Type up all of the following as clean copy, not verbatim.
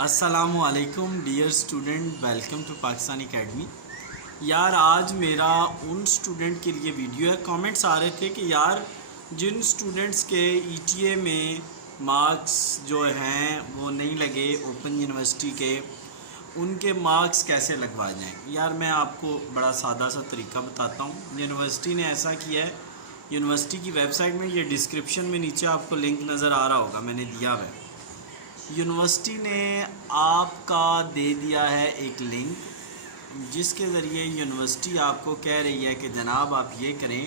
السلام علیکم dear student, welcome to Pakistani academy. یار آج میرا ان اسٹوڈنٹ کے لیے ویڈیو ہے۔ کامنٹس آ رہے تھے کہ یار جن اسٹوڈنٹس کے ای ٹی اے میں مارکس جو ہیں وہ نہیں لگے اوپن یونیورسٹی کے، ان کے مارکس کیسے لگوا جائیں۔ یار میں آپ کو بڑا سادہ سا طریقہ بتاتا ہوں۔ یونیورسٹی نے ایسا کیا ہے، یونیورسٹی کی ویب سائٹ میں، یہ ڈسکرپشن میں نیچے آپ کو لنک نظر آ رہا ہوگا، میں نے دیا ہوا ہے۔ یونیورسٹی نے آپ کا دے دیا ہے ایک لنک، جس کے ذریعے یونیورسٹی آپ کو کہہ رہی ہے کہ جناب آپ یہ کریں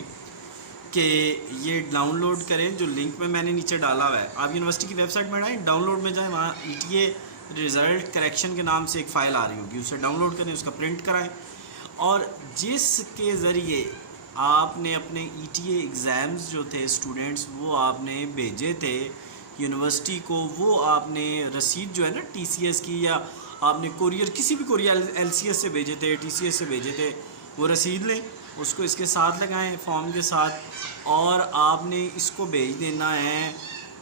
کہ یہ ڈاؤن لوڈ کریں جو لنک میں نے نیچے ڈالا ہوا ہے۔ آپ یونیورسٹی کی ویب سائٹ میں جائیں، ڈاؤن لوڈ میں جائیں، وہاں E T a result correction کے نام سے ایک فائل آ رہی ہوگی، اسے ڈاؤن لوڈ کریں، اس کا پرنٹ کرائیں، اور جس کے ذریعے آپ نے اپنے ای ٹی اے ایگزامز جو تھے اسٹوڈنٹس وہ آپ نے بھیجے تھے یونیورسٹی کو، وہ آپ نے رسید جو ہے نا ٹی سی ایس کی، یا آپ نے کوریئر کسی بھی کوریئر ایل سی ایس سے بھیجے تھے، ٹی سی ایس سے بھیجے تھے، وہ رسید لیں، اس کو اس کے ساتھ لگائیں فارم کے ساتھ، اور آپ نے اس کو بھیج دینا ہے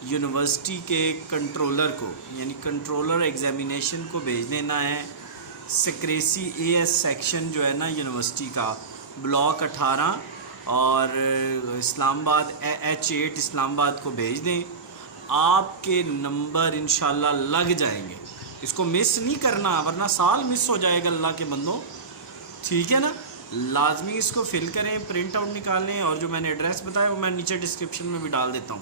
یونیورسٹی کے کنٹرولر کو، یعنی کنٹرولر ایگزامینیشن کو بھیج دینا ہے سکریسی اے ایس سیکشن جو ہے نا یونیورسٹی کا، بلاک 18 اور اسلام آباد H 8 اسلام آباد کو بھیج دیں۔ آپ کے نمبر انشاءاللہ لگ جائیں گے، اس کو مس نہیں کرنا ورنہ سال مس ہو جائے گا اللہ کے بندوں، ٹھیک ہے نا۔ لازمی اس کو فل کریں، پرنٹ آؤٹ نکالیں، اور جو میں نے ایڈریس بتایا وہ میں نیچے ڈسکرپشن میں بھی ڈال دیتا ہوں،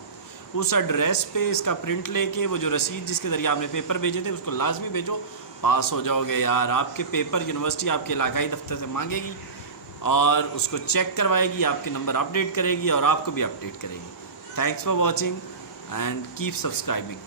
اس ایڈریس پہ اس کا پرنٹ لے کے وہ جو رسید جس کے ذریعے آپ نے پیپر بھیجے تھے اس کو لازمی بھیجو، پاس ہو جاؤ گے یار۔ آپ کے پیپر یونیورسٹی آپ کے علاقائی دفتر سے مانگے گی اور اس کو چیک کروائے گی، آپ کے نمبر اپڈیٹ کرے گی اور آپ کو بھی اپڈیٹ کرے گی۔ Thanks for watching and keep subscribing.